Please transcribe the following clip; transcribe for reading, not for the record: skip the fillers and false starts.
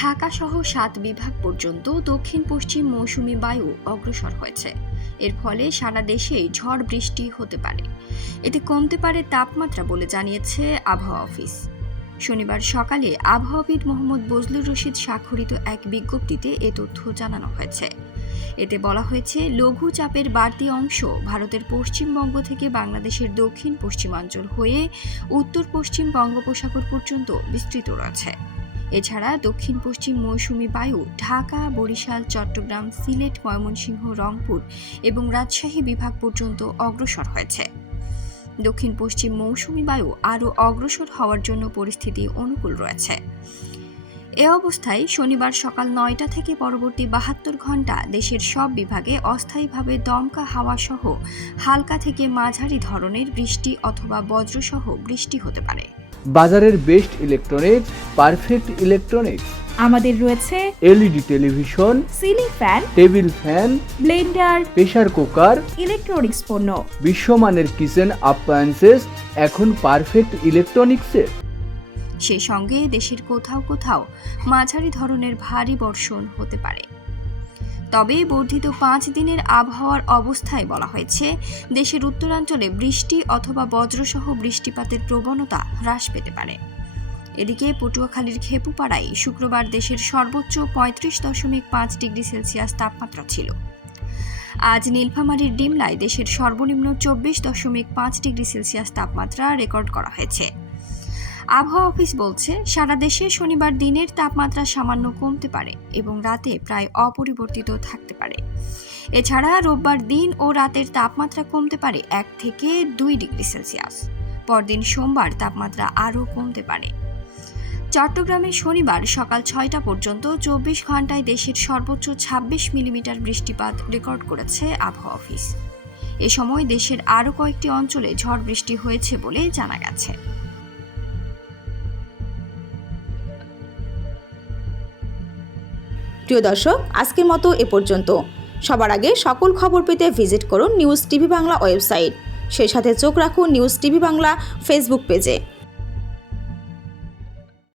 ঢাকা সহ ৭ বিভাগ পর্যন্ত দক্ষিণ পশ্চিম মৌসুমী বায়ু অগ্রসর হয়েছে। এর ফলে সারা দেশেই ঝড় বৃষ্টি হতে পারে। এতে কমতে পারে তাপমাত্রা বলে জানিয়েছে আবহাওয়া অফিস। শনিবার সকালে আবহাওয়াবিদ মোহাম্মদ বজলুর রশিদ স্বাক্ষরিত এক বিজ্ঞপ্তিতে এ তথ্য জানানো হয়েছে। এতে বলা হয়েছে, লঘু চাপের বাড়তি অংশ ভারতের পশ্চিমবঙ্গ থেকে বাংলাদেশের দক্ষিণ পশ্চিমাঞ্চল হয়ে উত্তর পশ্চিম বঙ্গোপসাগর পর্যন্ত বিস্তৃত রয়েছে। এছাড়া দক্ষিণ পশ্চিম মৌসুমী বায়ু ঢাকা, বরিশাল, চট্টগ্রাম, সিলেট, ময়মনসিংহ, রংপুর এবং রাজশাহী বিভাগ পর্যন্ত অগ্রসর হয়েছে। দক্ষিণ পশ্চিম মৌসুমী বায়ু আরও অগ্রসর হওয়ার জন্য পরিস্থিতি অনুকূল রয়েছে। এ অবস্থায় শনিবার সকাল ৯টা থেকে পরবর্তী ৭২ ঘণ্টা দেশের সব বিভাগে অস্থায়ীভাবে দমকা হাওয়া সহ হালকা থেকে মাঝারি ধরনের বৃষ্টি অথবা বজ্রসহ বৃষ্টি হতে পারে। বাজারের বেস্ট ইলেকট্রনিক্স, পারফেক্ট ইলেকট্রনিক্স। আমাদের রয়েছে LED television, ceiling fan, table fan, Blender, pressure cooker, electronics পণ্য। বিশ্বমানের কিচেন অ্যাপ্লায়েন্সেস এখন পারফেক্ট ইলেকট্রনিক্সের। সেই সঙ্গে দেশের কোথাও কোথাও মাঝারি ধরনের ভারী বর্ষণ হতে পারে। তবে বর্ধিত 5 দিনের আবহাওয়ার অবস্থায় বলা হয়েছে, দেশের উত্তরাঞ্চলে বৃষ্টি অথবা বজ্রসহ বৃষ্টিপাতের প্রবণতা হ্রাস পেতে পারে। এদিকে পটুয়াখালীর খেপুপাড়ায় শুক্রবার দেশের সর্বোচ্চ 35.5 ডিগ্রি সেলসিয়াস তাপমাত্রা ছিল। আজ নীলফামারীর ডিমলায় দেশের সর্বনিম্ন 24.5 ডিগ্রি সেলসিয়াস তাপমাত্রা রেকর্ড করা হয়েছে। আবহাওয়া অফিস বলছে, সারা দেশে শনিবার দিনের তাপমাত্রা সামান্য কমতে পারে এবং রাতে প্রায় অপরিবর্তিত থাকতে পারে। এছাড়া রোববার দিন ও রাতের তাপমাত্রা কমতে পারে 1 থেকে 2 ডিগ্রি সেলসিয়াস। পরদিন সোমবার তাপমাত্রা আরও কমতে পারে। চট্টগ্রামে শনিবার সকাল 6টা পর্যন্ত 24 ঘণ্টায় দেশের সর্বোচ্চ 26 মিলিমিটার বৃষ্টিপাত রেকর্ড করেছে আবহাওয়া অফিস। এ সময় দেশের আরও কয়েকটি অঞ্চলে ঝড় বৃষ্টি হয়েছে বলে জানা গেছে। প্রিয় দর্শক, আজকের মতো এ পর্যন্ত। সবার আগে সকল খবর পেতে ভিজিট করুন নিউজ টিভি বাংলা ওয়েবসাইট। সেই সাথে চোখ রাখুন নিউজ টিভি বাংলা ফেসবুক পেজে।